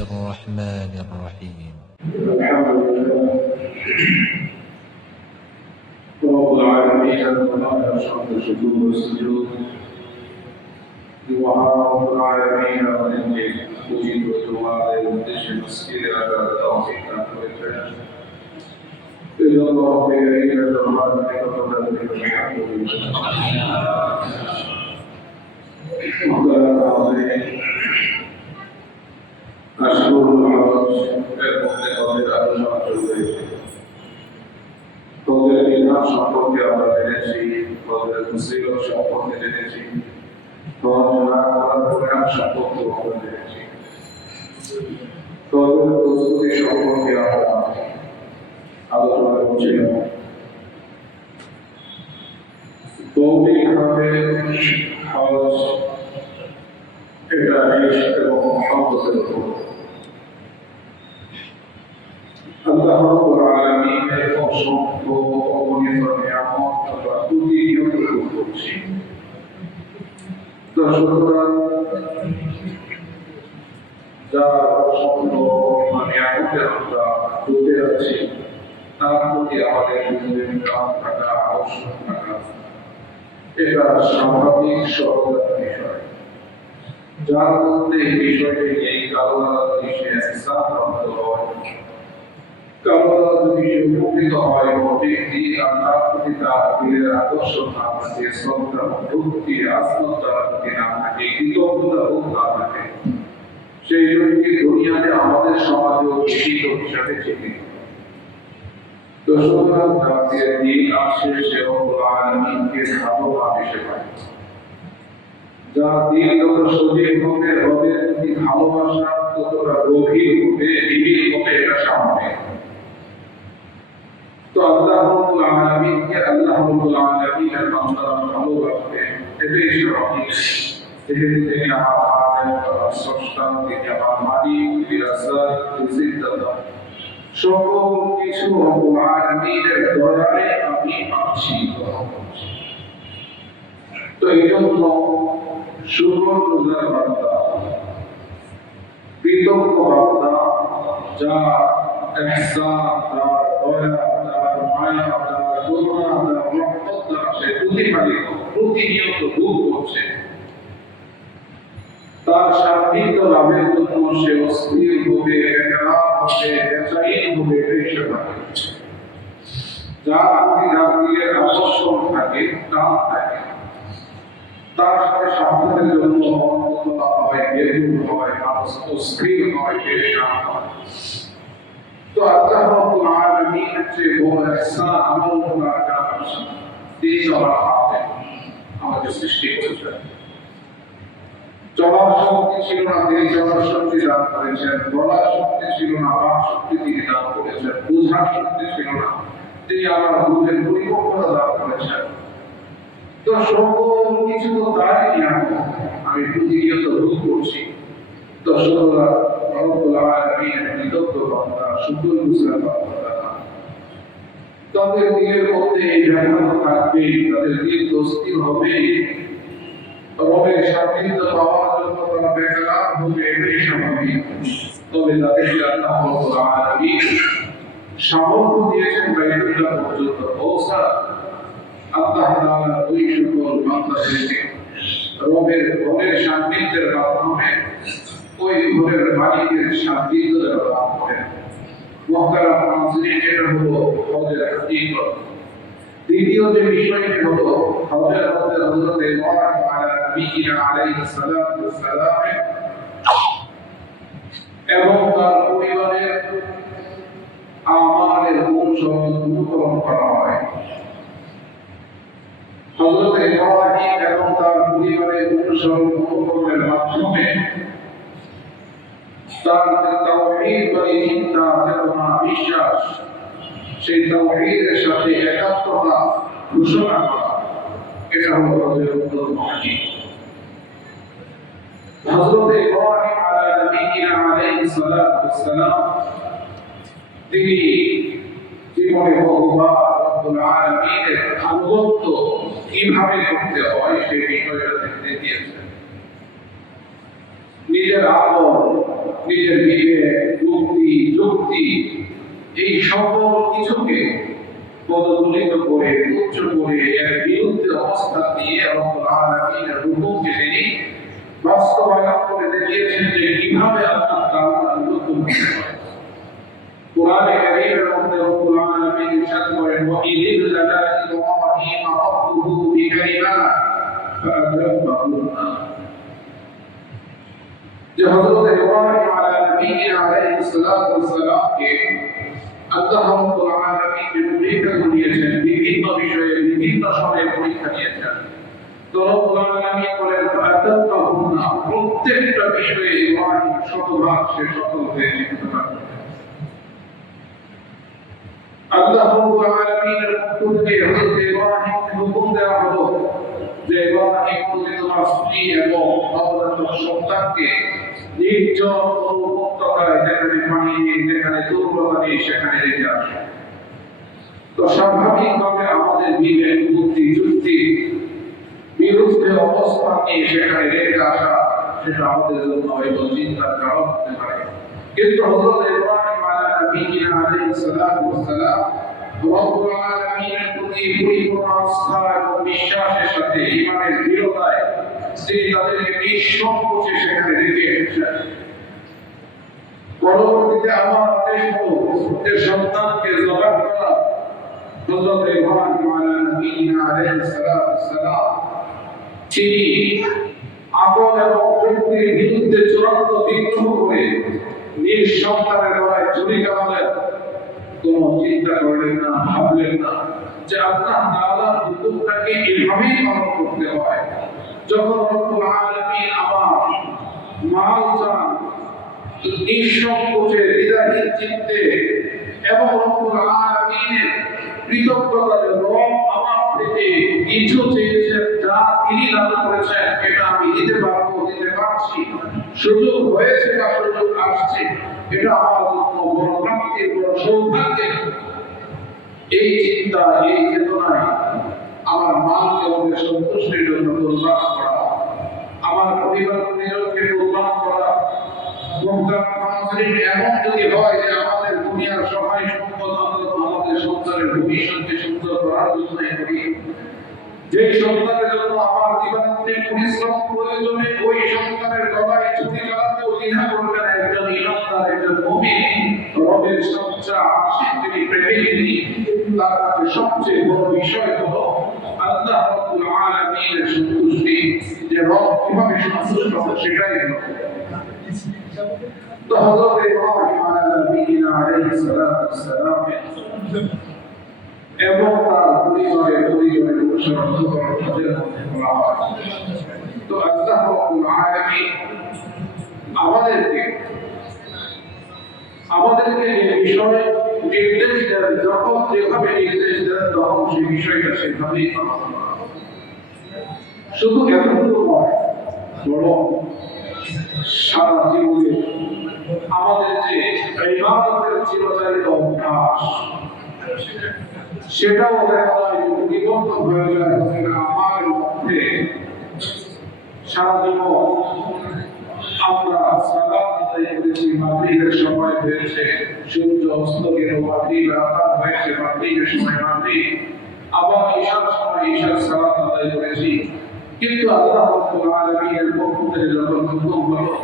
الرحمن الرحيم. الحمد لله رب العالمين وله أشرف الشكور والسجود رب العالمين ولله أجيب وتوالي وتشي مسكين على التوفيق والإكرام إلى الله بيعين الرحمن وقدر الحمد لله وقال العظيم أشكر الحرج المؤمن আলোচনা চলবে তোদের বিধান সম্পর্কে আমরা জেনেছি, তোদের মুসিবত সম্পর্কে জেনেছি, তোদের না করার পরিণাম সম্পর্কে আমরা জেনেছি, তোদের প্রস্তুতি সম্পর্কে আমরা আলোচনা করছিলাম। ভৌতিকভাবে হজ এটা নিশ্চিত এবং সম্পদের উপর আল্লাহ রাব্বুল আলামিনের অসংখ্য অগণিত নিয়ামত আমরা প্রতিনিয়ত ভোগ করছি। দর্শকরা, যার অসংখ্য নিয়ামতের আমরা ডুবে আছি, তার প্রতি আমাদের কাম থাকা, আকর্ষণ থাকা এটা স্বাভাবিক সহজ বিষয়, যার মধ্যে এই বিষয়টি এই কারণের বিষয়ে ইসলাম প্রাপ্ত হয়। কারণ যদি সে উপকৃত হয় ব্যক্তি আল্লাহ প্রতি তার দিলের আকর্ষণ না থাকে, শ্রদ্ধা, ভক্তি, আস্থা প্রতি না থাকে, কৃতজ্ঞতা বোধ না থাকে, সেই ব্যক্তি দুনিয়াতে আমাদের সমাজেও দূষিত হিসাবে চিহ্নিত। তো সুতরাং যাদের দিন আসে সে রব্বুল আলামিনকে ভালোভাবে সে পায়। যার দিন যত সজীব হবে, রবের প্রতি ভালোবাসা ততটা গভীর হবে, নিবিড় হবে, এটা স্বাভাবিক। তো আল্লাহ রাব্বুল আলামিনকে আল্লাহ রাব্বুল আলামিনের বান্দারা ভালোবাসবে, এটাই স্বাভাবিক। যেহেতু তিনি আমার খালেক, আমার স্রষ্টা, তিনি আমার মালিক, বিরাসাত, রিজিকদাতা, সকল কিছু রব্বুল আলামিনের দয়ায় আমি পাচ্ছি। তো এই জন্য শুকরগুজার বান্দা, কৃতজ্ঞ বান্দা, যার ইহসান, যার দয়া, যার মায়া, যার করুণা, যার রহমত সে প্রতিপালিত প্রতিনিয়ত ভোগ করছে, তার সান্নিধ্য লাভের জন্য সে অস্থির হবে, বেকার হবে, বেচাইন হবে, যার প্রতি জাতির আকর্ষণ থাকে, টান থাকে, তার সাথে সাক্ষাতের জন্য অন্ততা হয়, বেদুর হয়, মানুষ অস্থির হয়, পেরেশান হয়। তো আল্লাহ রাব্বুল আলামিনের যে বড় ইহসান আমার উপর আকাম তিনি আমার খালেক, আমাকে সৃষ্টি করেছেন। চলার শক্তি ছিল না, তিনি চলার শক্তি দান করেছেন। বলার শক্তি ছিল না, বাক শক্তি তিনি দান করেছেন। বোঝার শক্তি ছিল না, তিনি আমার বুঝের পরিপক্কতা দান করেছেন। তো সকল কিছু তো তারই নিয়ামত, আমি প্রতিনিয়ত ভোগ করছি। তো সুতরাং রব্বুল আলামিনের কৃতজ্ঞ বান্দা, শুকরগুজার বান্দা, তাদের দিলের মধ্যে এই ব্যাঘাত থাকবে, তাদের দিল অস্থির হবে, রবের সান্নিধ্য পাওয়ার জন্য তারা বেকার হবে, এটাই স্বাভাবিক। তবে তাদেরকে আল্লাহ রাব্বুল আলামিন সামর্থ্য দিয়েছেন বাইতুল্লাহ পর্যন্ত পৌঁছা। আল্লাহ তাআলা ওই সকল বান্দাদেরকে রবের সান্নিধ্যের মাধ্যমে ওই ঘরের মালিকের সান্নিধ্য লাভ করেন। মুহতারাম মুসলিম, এটা হলো হজের হাকিকত। দ্বিতীয় যে বিষয়টি হলো হজের মধ্যে হযরত ইব্রাহিম আলাইহিস সালাম এবং তার পরিবারের আমালের অনুসরণ করা হয়। হযরত ইব্রাহিম এবং তার পরিবারের অনুকরণের মাধ্যমে তার তাওহীদ বলে চিন্তা, চেতনা, বিশ্বাস, সেই তাওহীদের সাথে একাত্মতা ঘোষণা করা, এটা হলো হজের উত্তম হাকিকত। হযরত ইব্রাহিম আলাইহিস সালাম তিনি জীবনে বহুবার রব্বুল আলামিনের আনুগত্য কিভাবে করতে হয় সেই বিষয়টা দেখিয়েছেন। নিজের আমল নিজের বিবেক, বুদ্ধি, যুক্তি এই সকল কিছুকে পদদলিত করে তুচ্ছ করে এর বিরুদ্ধে অবস্থান নিয়ে রব্বুল আলামিনের হুকুমকে তিনি বাস্তবায়ন করে দেখিয়েছেন যে কিভাবে আল্লাহ তাআলার হুকুম করতে হয়। কোরআনে কারীমের মধ্যে রব্বুল আলামিন ইরশাদ করেন ওয়া ইযিল লানা ইব্রাহিম রাব্বুহু বিকালিমাত ফাআতাবাহুন্না, যে হযরত ইব্রাহিম আলাইহিস সালাতু ওয়াস সালামকে আল্লাহ রাব্বুল আলামিন যে পরীক্ষা দিয়েছেন, বিভিন্ন বিষয়ে বিভিন্ন সময়ে পরীক্ষা নিয়েছেন। তো রব্বুল আলামিন বলেন ফাআতাবাহুন্না, প্রত্যেকটা বিষয়ে ইব্রাহিম শতভাগ সে সফল হয়েছে। আল্লাহ রাব্বুল আলামিনের পক্ষ থেকে হযরত ইব্রাহিমকে হুকুম দেওয়া হলো যে ইব্রাহিম তুমি তোমার স্ত্রী এবং নবজাতক সন্তানকে নির্জন উপত্যকায়, যেখানে পানি নেই, যেখানে দুর্বলতা নেই, সেখানে রেখে আসো। তো স্বাভাবিকভাবে আমাদের বিবেক, বুদ্ধি, যুক্তি বিরুদ্ধে অবস্থান নিয়ে সেখানে রেখে আসা, সেটা আমাদের জন্য হয়তো চিন্তার কারণ হতে পারে। কিন্তু হযরত ইব্রাহিম আলাইহিস সালাতু ওয়াস সালাম রব্বুল আলামিনের প্রতি পরিপূর্ণ আস্থা এবং বিশ্বাসের সাথে, ঈমানের দৃঢ়তায় তিনি তাদেরকে নিঃসংকোচে সেখানে রেখে এসেছেন। পরবর্তীতে আমার আদেশ হলো যে সন্তানকে জবাই করা। হযরত ইব্রাহিম আলাইহিস সালাতু ওয়াস সালাম তিনি আকল এবং যুক্তির বিরুদ্ধে চূড়ান্ত বিদ্রোহ করে নিঃসন্তানের গলায় ছুরি চালালেন। কোনো চিন্তা করলেন না, ভাবলেন না যে আল্লাহ তাআলার হুকুমটাকে এভাবেই পালন করতে হয়। যখন রব্বুল আলামিন আমার মাল চান, নিঃসংকোচে দ্বিধাহীন চিত্তে এবং রব্বুল আলামিনের কৃতজ্ঞতার রব আমার থেকে কিছু চেয়েছেন, যা তিনি দান করেছেন এটা আমি দিতে পারবো, দিতে পারছি, সুযোগ হয়েছে বা সুযোগ আসছে, এটা আমার জন্য বড় প্রাপ্তির, বড় সৌভাগ্যের। এই চিন্তা, এই চেতনায় আমার মানকে আমাদের সন্তুষ্টির জন্য কোরবান করা, আমার পরিবার পরিজনকে কোরবান করা, এমন যদি হয় যে আমাদের দুনিয়ার সবাই সম্পদ আমাদের সন্তানের ভবিষ্যৎকে সুন্দর করার জন্য করি, যে সন্তানের জন্য আমার দিবারাত্রি পরিশ্রম প্রয়োজনে ওই সন্তানের গলায় ছুরি চালাতেও দ্বিধা করবেন একজন ইমানদার, একজন মুমিন, রবের সবচেয়ে আশিক যিনি, প্রেমিক যিনি, তার কাছে সবচেয়ে বড় বিষয় হলো আল্লাহ রাব্বুল আলামিনের সন্তুষ্টি। যে রব কিভাবে সন্তুষ্ট হবে সেটাই হলো। তো হযরত ইব্রাহিম আলাইহিস সালাতু ওয়াস সালাম এবং তার পরিবারের পরিজনের অনুসরণ করার তাদের মধ্যে বলা হয়। তো আল্লাহ রাব্বুল আলামিন আমাদেরকে যে বিষয় নির্দেশ দেন, যখন যেভাবে নির্দেশ দেন তখন সেই বিষয়টা সেভাবেই পালন করা। শুধু এতটুকু নয়, বরং সারা জীবনে আমাদের যে ইবাদতের চিরচারিত অভ্যাস, সেটাও দেখা যায় যে নিবন্ধন হয়ে যায় আমার মধ্যে। সারা জীবন আমরা সালাত আদায় করেছি, মাগরিবের সময় হয়েছে, সূর্য অস্ত গেল, মাগরিব আযান হয়েছে, মাগরিবের সময় মাগরিব, আবার ঈশার সময় ঈশার সালাত আদায় করেছি। কিন্তু আল্লাহ রাব্বুল আলামিনের পক্ষ থেকে যখন হুকুম হলো,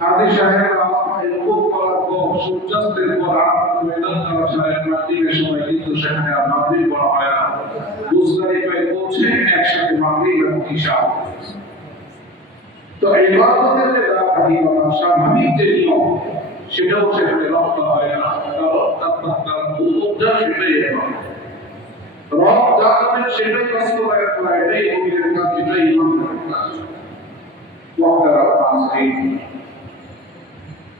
কাজী সাহেব আমাকে হুকুম করার পর সূর্যাস্তের পর ময়দান করা ছাড়া মাগরিবের সময় কিন্তু সেখানে আর মাগরিব পড়া হয় না। মুজদালিফায় পৌঁছে একসাথে মাগরিব এবং ঈশা। তো ইবাদতের যে ধারাবাহিকতা, স্বাভাবিক যে নিয়ম, সেটাও সেখানে রক্ষা হয় না, কারণ আল্লাহ তাআলার হুকুমটা সেটাই এমন। রব যা করেন সেটাই বাস্তবায়ন করা, এটাই মুমিনের কাজ, এটাই ইমানের কাজ। ওয়াক্তারা ফাসিক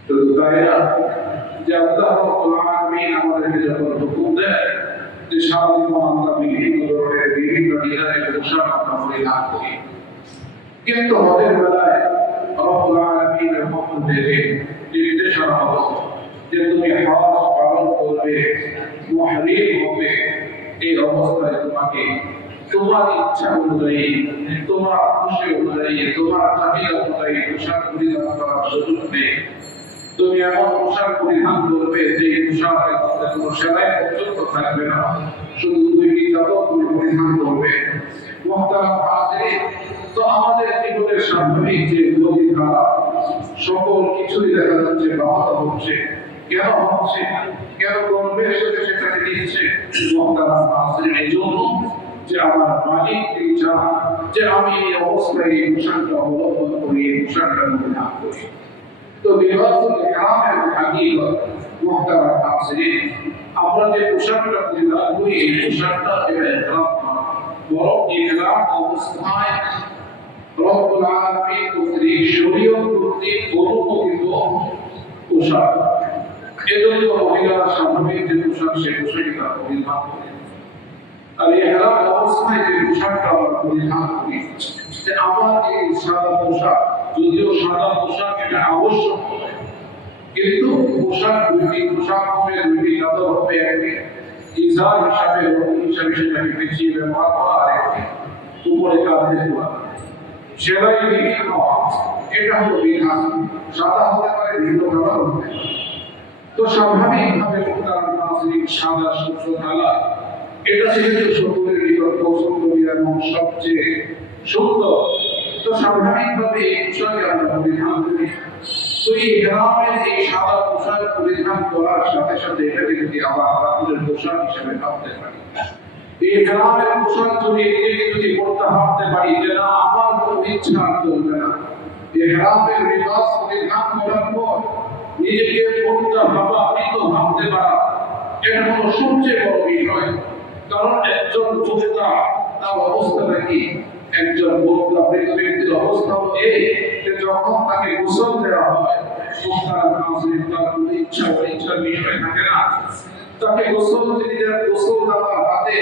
তো তাইরা যে আল্লাহ রাব্বুল আলামিন আমাদেরকে যখন হুকুম দেয় যে সারা জীবন আমরা বিভিন্ন ধরনের বিভিন্ন নিদানের পোশাক আমরা পরিধান করি, কিন্তু হজের বেলায় রব্বুল আলামিনের পক্ষ থেকে নির্দেশনা হলো যে তুমি হজ পালন করবে, মুহরিম হবে, এই অবস্থায় তোমাকে তোমার ইচ্ছা অনুযায়ী, তোমার খুশি অনুযায়ী, তোমার চাহিদা অনুযায়ী পোশাক পরিধান করার সুযোগ নেই। তুমি এমন পোশাক পরিধান করবে যে পোশাকের মধ্যে কোনো সেলাই পর্যন্ত থাকবে না, শুধু দুইটি চাদর তুমি পরিধান করবে। মুহতারাম হাজিরিন, তো আমাদের জীবনের স্বাভাবিক যে গতিধারা সকল কিছুই দেখা যাচ্ছে বাধা হচ্ছে। কেন হচ্ছে? কেন পরিবেশ সেটাকে দিচ্ছে? মুহতারাম হাজিরিন, এই জন্য যে আমার মালিক তিনি চান যে আমি এই অবস্থায় এই পোশাকটা অবলম্বন করি, এই পোশাকটা পরিধান করি। তো লিবাসুল ইহরামের হাকিকত মুহতারাম হাজিরিন, আমরা যে পোশাকটা পরিধান করি এই পোশাকটা ইহরাম না, বরং ইহরাম অবস্থায় রব্বুল আলামিন কর্তৃক শরীয়ত কর্তৃক অনুমোদিত পোশাক। এজন্য মহিলারা স্বাভাবিক যে পোশাক সে পোশাকই তারা পরিধান করে। আর ইহরাম অবস্থায় যে পোশাকটা আমরা পরিধান করি, যে আমার এই সাদা পোশাক, যদিও সাদা পোশাক এটা আবশ্যক, কিন্তু পোশাক দুইটি পোশাক হবে, দুইটি চাদর হবে, একটি ইজার হিসাবে হিসাবে সেটাকে পেঁচিয়ে ব্যবহার করা, আর একটি উপরে কাঁধে দেওয়া। সেলাই বিভিন্ন এটা হলো বিধান। সাদা হতে পারে, ভিন্ন কালার হতে পারে। তো স্বাভাবিকভাবে মুহতারাম হাজিরিন, সাদা শুভ্র কালার এটা যেহেতু সকলের নিকট পছন্দ এবং সবচেয়ে সুন্দর, তো স্বাভাবিকভাবে এই পোশাকে আমরা পরিধান করি। তো এই ইহরামের এই সাদা পোশাক পরিধান করার সাথে সাথে এটাকে যদি আবার রাসূলের পোশাক হিসেবে ভাবতে পারি, এই ইহরামের পোশাক যদি এটাকে যদি করতে ভাবতে পারি যে না আমার কোনো ইচ্ছা চলবে না, ইহরামের লিবাস পরিধান করার পর নিজেকে পূর্ণ ভাবা মৃত ভাবতে পারা, এটা হলো সবচেয়ে বড় বিষয়। কারণ একজন যোদ্ধা তার অবস্থাটা কি? একজন যোদ্ধা মৃত ব্যক্তির অবস্থা হলো এই যে যখন তাকে গোসল দেওয়া হয়, মুহতারাম হাজিরিন, তার কোনো ইচ্ছা অনিচ্ছার বিষয় থাকে না। তাকে গোসল তিনি গোসল দেওয়ার হাতে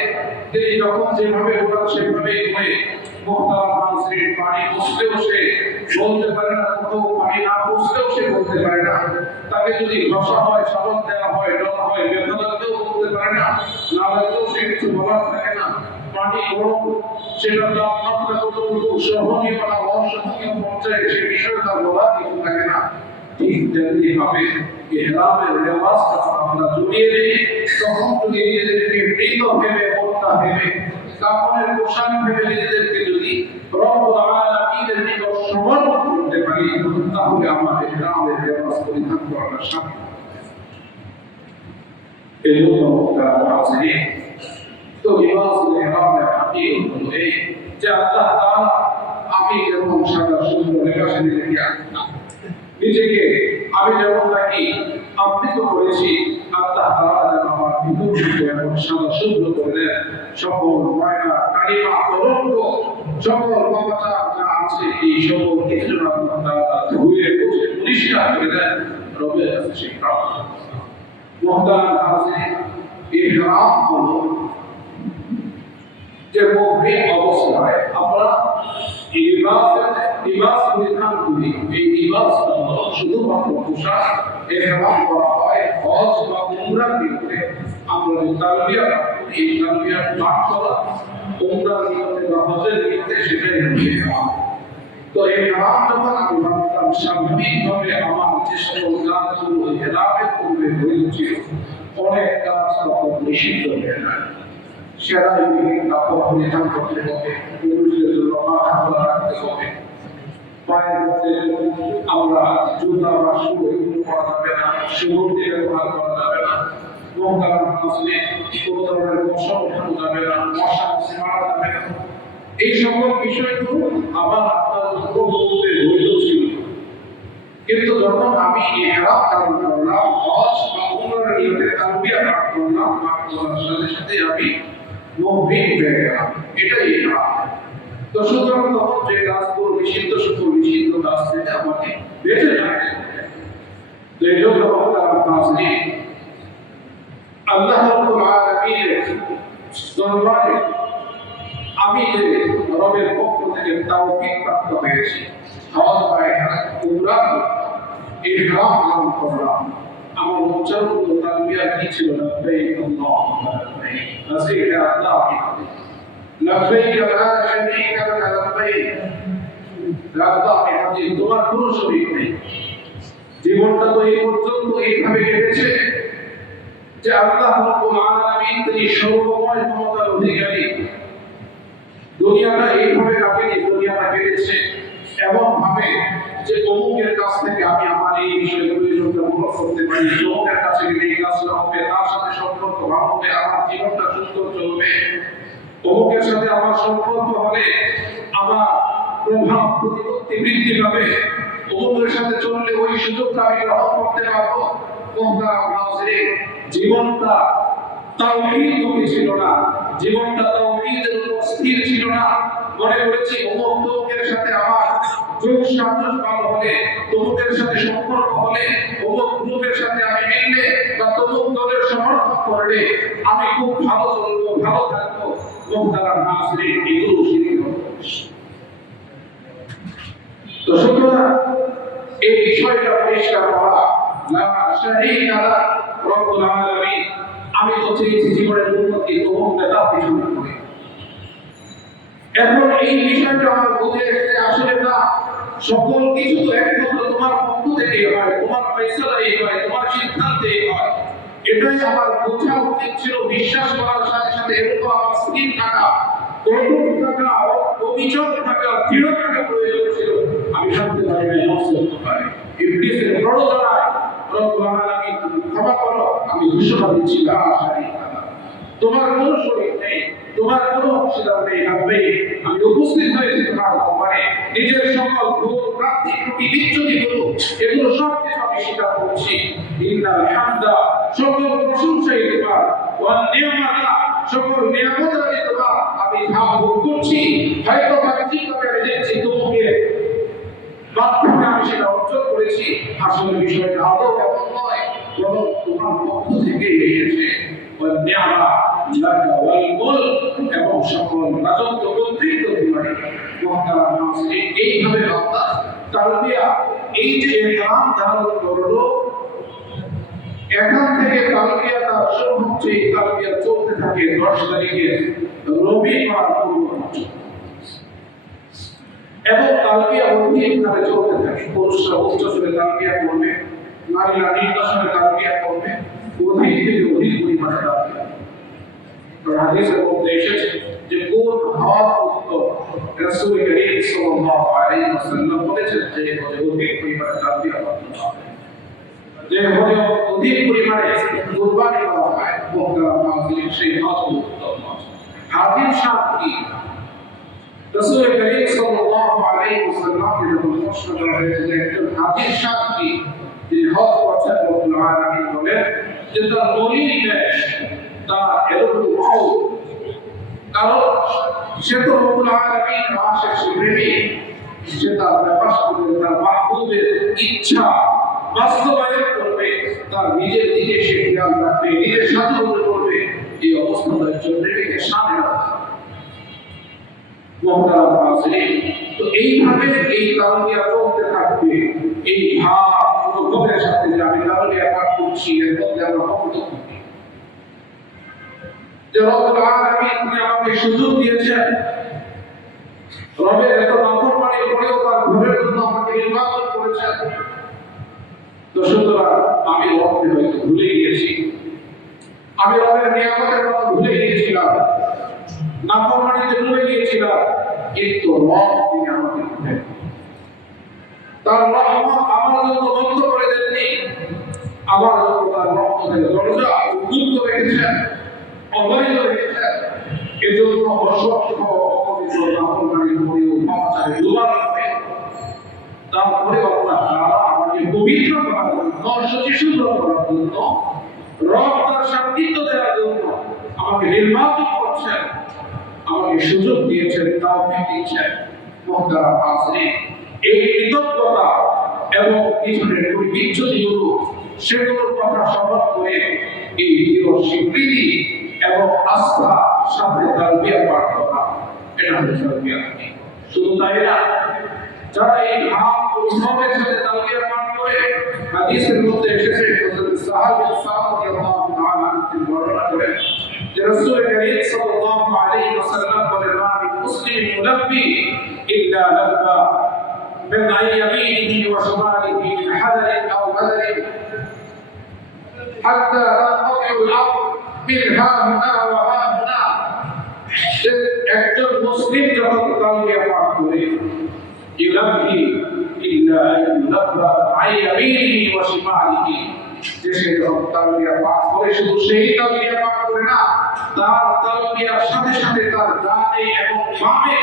তিনি যখন যেভাবে ওঠান সেভাবে করে। মুহতারাম হাজিরিন, পানি পৌঁছলেও সে বলতে পারে না, কোথাও পানি না পৌঁছলেও সে বলতে পারে না। তাকে যদি ঘষা হয়, সাবান দেওয়া হয়, ডলা হয়, ব্যথা লাগলেও বলতে পারে না, না লাগলেও সে কিছু বলার থাকে না। পানি গরম, সেটা তাপমাত্রা কতটুকু সহনীয় না অসহনীয় পর্যায়ে সে বিষয়ে তার বলার কিছু থাকে না। ঠিক তেমনি ভাবে ইহরামের লেবাসটা আমরা জড়িয়ে দিই, তখন যদি নিজেদেরকে মৃত ভেবে, হত্যা ভেবে, কাফনের পোশাক ভেবে নিজেদেরকে যদি রব্বুল আলামিনের নিকট সমর্পণ করতে পারি, তাহলে আমার ইহরামের লেবাস পরিধান করাটা সার্থক। এই জন্য মুহতারাম হাজিরিন, তো লিবাসুল ইহরামের হাকিকত হলো এই যে আল্লাহ তাআলা আমি যেমন সাদা সুন্দর লেবাসে নিজেকে আমি যেমন নাকি আবৃত করেছি, আল্লাহ তাআলা যেন আমার ভিতরকে এবং সাদা শুদ্ধ করে দেন। সকল ময়লা কালিমা কলঙ্ক সকল পাপাচার যা আছে এই সকল কিছু আল্লাহ তাআলা ধুয়ে মুছে পরিষ্কার করে দেন। রবের কাছে সেই প্রার্থনা। মুহতারাম হাজিরিন, ইহরাম হলো যে মুহরিম অবস্থায় আমরা লিবাস পরিধান করি। এই লিবাসটা হলো শুধুমাত্র পোশাক। ইহরাম করা হয় হজ বা উমরার নিয়তে। আমরা যে তালবিয়া করি, এই তালবিয়া পাঠ করা উমরার নিয়তে বা হজের নিয়তে, সেটাই হলো ইহরাম। তো ইহরাম যখন আমি ভাবতাম, স্বাভাবিকভাবে আমার যে সকল কাজগুলো ইহরামের পূর্বে হয়েছিল, অনেক কাজ তখন নিষিদ্ধ হয়ে যায়। সেরাই বিভিন্ন কাপড় পরিধান করতে হবে, পুরুষদের জন্য মাথা খোলা রাখতে হবে, পায়ের মধ্যে আমরা জুতা বা শু এগুলো পরা যাবে না, সুগন্ধি ব্যবহার করা যাবে না, মুহতারাম হাজিরিন, কোনো ধরনের মশা ওঠানো যাবে না, মশা মারা যাবে না। এই সকল বিষয়গুলো আমার আপনার পূর্বে বৈধ ছিল, কিন্তু যখন আমি ইহরাম ধারণ করলাম, হজ বা উমরার নিয়তে তালবিয়া পাঠ করলাম, পাঠ করার সাথে সাথে আমি মুহরিম হয়ে গেলাম। এটাই ইহরাম। তো সুতরাং তখন যে কাজগুলো নিষিদ্ধ, সকল নিষিদ্ধ কাজ থেকে আমাকে বেঁচে থাকতে হবে। তো এই জন্য মুহতারাম হাজিরিন, আল্লাহ রাব্বুল আলামিনের দরবারে আমি যে রবের পক্ষ থেকে তাওফীক প্রাপ্ত হয়েছি, হজ বা উমরা ইহরাম ধারণ করলাম, আমার উচ্চারণ তালবিয়া কি ছিল? লব্বাইক আল্লাহুম্মা লব্বাইক। রাসূল আল্লাহ লব্বাইক লা শারীকা লাক লব্বাইক, আল্লাহ হাজী তোমার কোনো শরীক নেই। জীবনটা তো এই পর্যন্ত এইভাবে কেটেছে যে আল্লাহ রাব্বুল আলামিন তিনি সর্বময় ক্ষমতার অধিকারী। দুনিয়াটা এইভাবে কাটেনি, দুনিয়াটা কেটেছে এমন ভাবে যে অমুকের কাছ থেকে আমি আমার এই বিষয়ে প্রয়োজনটা পূরণ করতে পারি, অমুকের কাছে গেলে এই কাজটা হবে, তার সাথে সম্পর্ক ভালো হবে, আমার জীবনটা সুন্দর চলবে, অমুকের সাথে আমার সম্পর্ক হলে আমার প্রভাব প্রতিপত্তি বৃদ্ধি পাবে, অমুকের সাথে চললে ওই সুযোগটা আমি গ্রহণ করতে পারবো। জীবনটা তাওহীদমুখী ছিল না, জীবনটা তাওহীদের উপর স্থির ছিল না। মনে করেছি অমুকের সাথে আমার যোগ সাধন ভালো হলে, তমুকের সাথে সম্পর্ক হলে, অমুক গ্রুপের সাথে আমি মিললে বা তমুক দলের সমর্থন করলে আমি খুব ভালো চলবো, ভালো থাকবো। মুহতারাম নাযরিন, এগুলো শিরক। তো সুতরাং এই বিষয়টা পরিষ্কার করা, লা শারীকা লাক রব্বুল আলামিন, আমি তো চেয়েছি জীবনের উন্নতি, তমুক নেতা পিছনে পড়ে। এখন এই বিষয়টা আমার বুঝে এসে আসলে না, সকল কিছু তো একমাত্র তোমার পক্ষ থেকে হয়, তোমার ফয়সালাই হয়, তোমার সিদ্ধান্তেই হয়। এটাই আমার বোঝা উচিত ছিল। বিশ্বাস করার সাথে সাথে এরকম আমার স্থির থাকা, অটুট থাকা, অবিচল থাকা, দৃঢ় থাকা প্রয়োজন ছিল। আমি জানতে পারি না নষ্ট করতে পারি ইবলিসের প্ররোচনায় রব্বুল আলামিন ক্ষমা করো, আমি ঘোষণা দিচ্ছি লা শারীকা লাক, তোমার কোনো শরীক নেই, তোমার কোনো অংশীদার নেই। আমি উপস্থিত হয়েছি তোমার দরবারে, নিজের সকল ভুল প্রাপ্তি ত্রুটি বিচ্যুতিগুলো এগুলো সব কিছু আমি স্বীকার করছি। ইন্নাল হামদা, সকল প্রশংসাই তোমার, ওয়ান নিয়ামাতা, সকল নিয়ামত আমি তোমার। আমি যা ভোগ করছি হয়তো বাহ্যিকভাবে আমি দেখছি তোমাকে মাধ্যমে আমি সেটা অর্জন করেছি, আসলে বিষয়টা আদৌ এমন নয়, বরং তোমার পক্ষ থেকেই এসেছে। ওয়ান নিয়ামা লাকা ওয়াল মুলক, এবং সকল রাজত্ব কর্তৃত্ব তোমারই। মুহতারাম নাযরিন, এইভাবে বান্দা তালবিয়া, এই যে ইহরাম ধারণ করলো, এখান থেকে তালবিয়া তার শুরু হচ্ছে। এই তালবিয়া চলতে থাকে 10 তারিখে রবিবার পর্যন্ত, এবং তালবিয়া অধিকভাবে চলতে থাকে। পুরুষরা উচ্চ স্বরে তালবিয়া করবে, নারীরা নিম্ন স্বরে তালবিয়া করবে, অধিক থেকে অধিক পরিমাণে তালবিয়া। হাদিসের মধ্যে এসেছে যে কোন হওয়ার উত্তর রাসূল করিম সাল্লাল্লাহু আলাইহি ওয়াসাল্লাম বলেছেন যে অধিক পরিমাণে তালবিয়া করতে হবে, যে অধিক পরিমাণে কুরবানি করা হয়। মুহতারাম নাযরিন, সেই হজ উত্তম হজ। হাজির সাহেব কি রাসূল করিম সাল্লাল্লাহু আলাইহি ওয়াসাল্লামকে যখন প্রশ্ন করা হয়েছে যে একজন হাজির সাহেব কি, যে হজ করছেন, রব্বুল আলামিন বলেন যে তার মলিন দেশ, তার এলোমেলো চুল, কারণ সে তো রব্বুল আলামিন আশিক প্রেমী, সে তার ব্যাপার করবে, তার মাহবুবের ইচ্ছা বাস্তবায়ন করবে, তার নিজের দিকে সে খেয়াল রাখবে, নিজের সাথে করবে। এই অবস্থার জন্য এটাকে সামনে রাখবে। মুহতারাম নাযরিন, তো এইভাবে এই তালবিয়া চলতে থাকবে। এই ভাব অনুভবের সাথে যে আমি তালবিয়া পাঠ করছি, এর মধ্যে আমরা মুক্ত থাকি যে রব্বুল আলামিন তিনি আমাকে সুযোগ দিয়েছেন। রবের এত নাফরমানি করেও তার ঘরের জন্য আমাকে নির্বাচন করেছেন। তো সুতরাং আমি রবকে হয়তো ভুলে গিয়েছি, আমি রবের নিয়ামতের কথা ভুলে গিয়েছিলাম, নাফরমানিতে ডুবে গিয়েছিলাম, কিন্তু রব তিনি আমাকে ভুলে, তার রহমত আমার জন্য বন্ধ করে দেননি, আমার জন্য তার রহমতের দরজা উন্মুক্ত রেখেছেন, অবৈধ রেখেছেন। এজন্য অসংখ্য অপবিত্র নাফরমানির পরেও ক্ষমা চাই দুবার হবে। তারপরে আল্লাহ তাআলা আমাকে পবিত্র করার জন্য, শুচিশুদ্ধ করার জন্য, রব তার সান্নিধ্য দেওয়ার জন্য আমাকে নির্বাচন করছেন, আমাকে সুযোগ দিয়েছেন, তাওফিক দিয়েছেন। মুহতারাম নাযরিন, এই কৃতজ্ঞতা এবং পিছনের বিচ্যুতিগুলো, সেগুলোর কথা স্মরণ করে এই দৃঢ় স্বীকৃতি এবং আস্থা সাথে তালবিয়া পাঠ করা, এটা হচ্ছে তালবিয়া। শুধু তাই না, যারা এই ভাব অনুভবের সাথে তালবিয়া পাঠ করে, হাদিসের মধ্যে এসেছে হযরত সাহাবী সাদ রাদিয়াল্লাহু তাআলা তিনি বর্ণনা করেন যে রাসূল কারীম সাল্লাল্লাহু আলাইহি ওয়াসাল্লাম বলেন মা মিন মুসলিমিন ইউলাব্বি ইল্লা লাব্বা من عن يمينه وشماله من حذر او بدر حتى تنقطع الارض من ها هنا وها هنا একজন মুসলিম যখন তালবিয়া পাঠ করে ইউলাব্বি ইল্লা ইউলাব্বা আন ইয়ামিনিহি ওয়া শিমালিহি যে সে যখন তালবিয়া পাঠ করে শুধু সেই তালবিয়া পাঠ করে না তার তালবিয়ার সাথে সাথে তার ডানে এবং বামে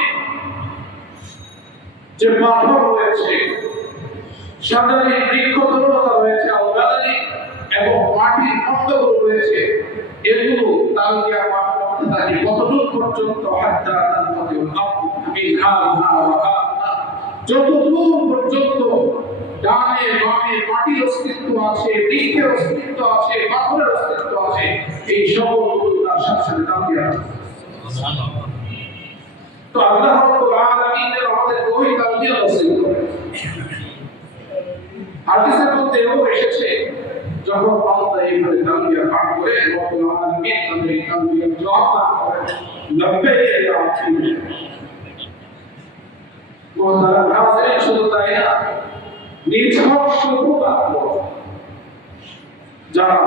যে পাথর রয়েছে সাধারণ বৃক্ষতরুণতা রয়েছে আওলাদানি এবং মাটির খণ্ডগুলো রয়েছে এগুলো তালবিয়া পাঠ করতে থাকে কতদূর পর্যন্ত হাত্তা তানফাতিউল আরদু মিন হানা ওয়া হানা যতদূর পর্যন্ত ডানে বামে মাটির অস্তিত্ব আছে বৃক্ষের অস্তিত্ব আছে পাথরের অস্তিত্ব আছে এই সকলগুলো তার সাথে সাথে তালবিয়া তো আল্লাহ রাব্বুল আলামিনের আমাদের ওই তালবিয়া নসিব করে হাদিসের মধ্যেও এসেছে যখন বান্দা এইভাবে তালবিয়া পাঠ করে রব্বুল আলামিন তাদের এই তালবিয়ার জবাব দান করেন লব্বাইক ইয়া রাসূল মুহতারাম হাজিরিন শুধু তাই না নিছক শুধু মাত্র যারা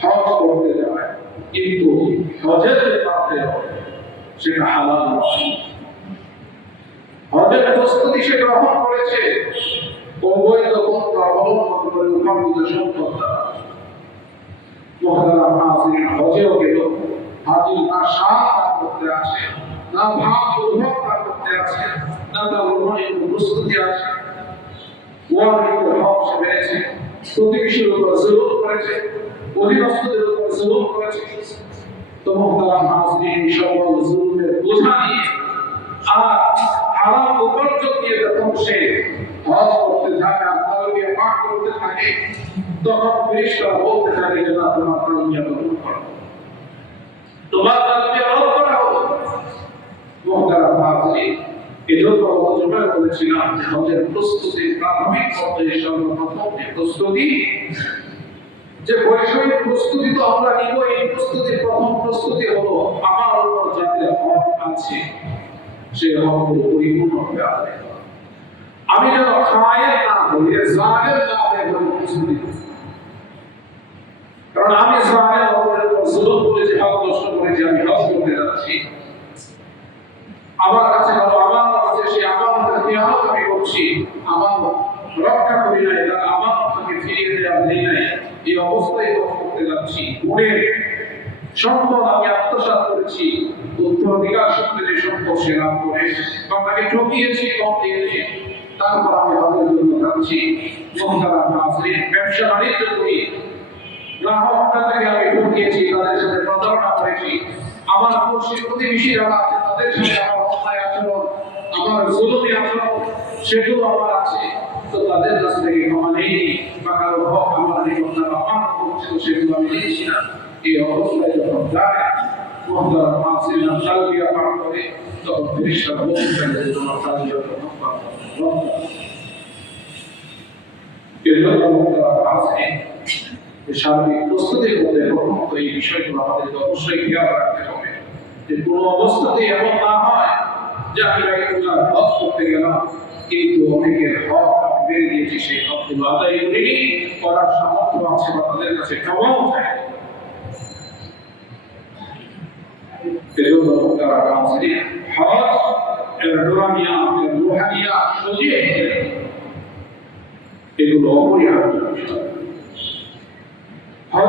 হজ করতে যায় কিন্তু হজের যে পাত্রে সেটা হালাল নয় হজের প্রস্তুতি সে গ্রহণ করেছে অবৈধ পন্থা অবলম্বন করে উপার্জিত সম্পদ দ্বারা মুহতারাম হাজিরিন হজেও গেল হাজির না শাহ করতে আসে না ভাব অনুভব করতে আসে না তার অনুভবের প্রস্তুতি আছে ওয়ারিত হক সে মেরেছে প্রতিবেশীর উপর জুলুম করেছে অধীনস্থদের উপর জুলুম করেছে তো মুহতারাম হাজিরিন সকল জুলুমের বোঝা নিয়ে আর হারাম উপার্জন দিয়ে যখন সে হজ করতে থাকে আর তালবিয়া পাঠ করতে থাকে তখন ফেরেশতারা বলতে থাকে যে না তোমার তালবিয়া কবুল করো তোমার তালবিয়া রদ করা হলো মুহতারাম হাজিরিন এজন্য আলোচনা করেছিলাম যে হজের প্রস্তুতি প্রাথমিক পর্যায়ে সর্বপ্রথম প্রস্তুতি যে বৈষয়িক প্রস্তুতি তো আমরা নিব এই প্রস্তুতির প্রথম প্রস্তুতি হলো আমার উপর যাদের হক আছে সে হকগুলো পরিপূর্ণভাবে আদায় করা আমি যেন খায়ের না হই জালেম না হয়ে প্রস্তুতি কারণ আমি জালেম অপরের উপর জুলুম করেছি হক নষ্ট করেছি আমি হজ করতে যাচ্ছি আমার কাছে ভালো আমার কাছে সে আমার খেয়াল আমি করছি আমার রক্ষা করি নাই তার আমার তাকে ফিরিয়ে দেওয়া নেই নাই এই অবস্থায় করতে যাচ্ছি ওদের সম্পদ আমি আত্মসাৎ করেছি উত্তরাধিকার সূত্রে যে সম্পদ সে লাভ করে বা তাকে ঠকিয়েছি কম দিয়েছি তারপর আমি হজের জন্য যাচ্ছি মুহতারাম হাজিরিন ব্যবসা বাণিজ্য করি গ্রাহকরা থেকে আমি ঠকিয়েছি তাদের সাথে প্রতারণা করেছি আমার পড়শি প্রতিবেশী যারা আছে তাদের সাথে আমার অন্যায় আচরণ আমার জুলুমি আচরণ সেগুলো আমার আছে তো তাদের কাছ থেকে ক্ষমা নেইনি বা কারো হক আমার নিকটে আমার করছিল সেগুলো আমি নিচ্ছি না এই অবস্থায় যখন যায় মুহতারাম হাজিরিন তালবিয়া পাঠ করে তখন ফেরেশতারা বলতে থাকে যে তোমার তালবিয়া গ্রহণ করো এজন্য মুহতারাম হাজিরিন সার্বিক প্রস্তুতির মধ্যে প্রথমত এই বিষয়গুলো আমাদেরকে অবশ্যই খেয়াল রাখতে হবে যে কোনো অবস্থাতেই এমন না হয় যে আমি বাইতুল্লাহ হজ করতে গেলাম কিন্তু অনেকের হক বেড়ে দিয়েছি সেই হকগুলো আদায় করিনি করার সামর্থ্য আছে বা তাদের কাছে ক্ষমাও চাই এজন্য তারা হাজিরিন হজ নুরানিয়া রুহানিয়া সজিয়ে এগুলো অপরিহার্য বিষয়